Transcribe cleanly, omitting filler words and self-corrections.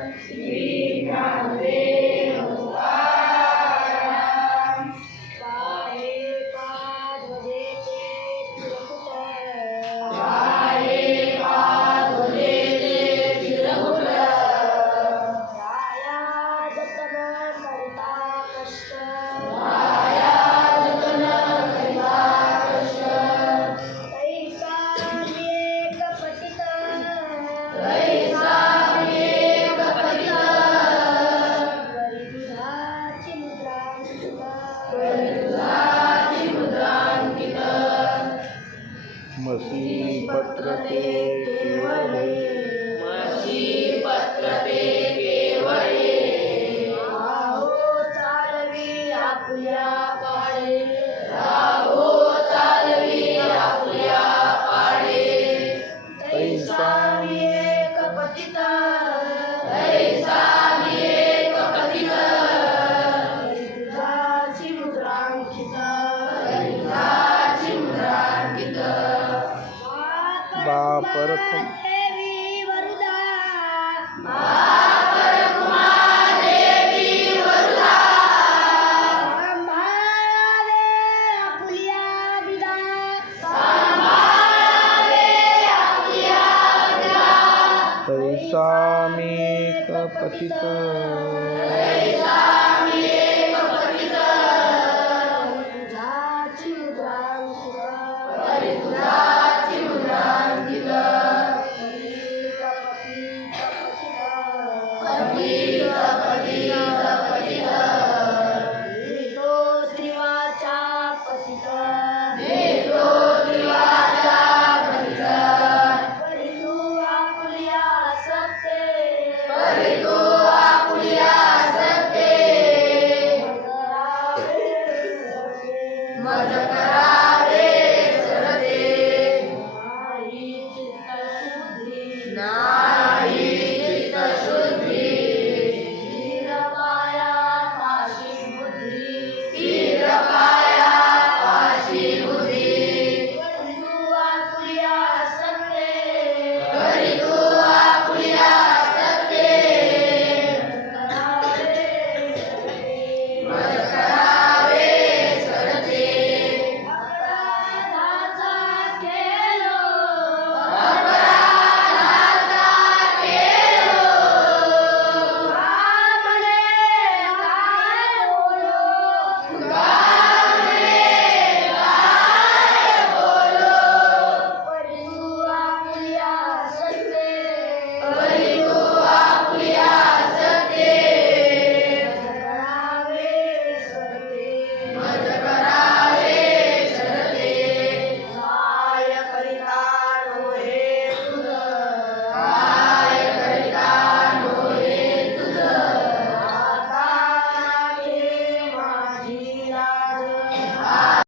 श्री ज्ञानदेव तुकाराम. पाये पाद देते चिरकुट, पाये पाद देते चिरकुट. राया जतन करता कष्ट, राया जतन करता कष्ट. तैसा एक पतित, तैसा एक पतित. गरिबुधाची मुद्रांकित, गरिबुधाची मुद्रांकित. मसी पत्र ते केवळे, मसी पत्र ते केवळे. राहो चालवी आपुल्या पाडे, राहो चालवी आपुल्या पाडे. तैसा एक पतित, तैसा एक पतित. गरिबुधाची मुद्रांकित, गरिबुधाची मुद्रांकित. बापरखुमा देवी वरुदा, बापरखुमा देवी वरुदा. सांभाळावे आपुल्या बिदा, सांभाळावे आपुल्या बिदा. तैसा मेक पतित, तैसा एक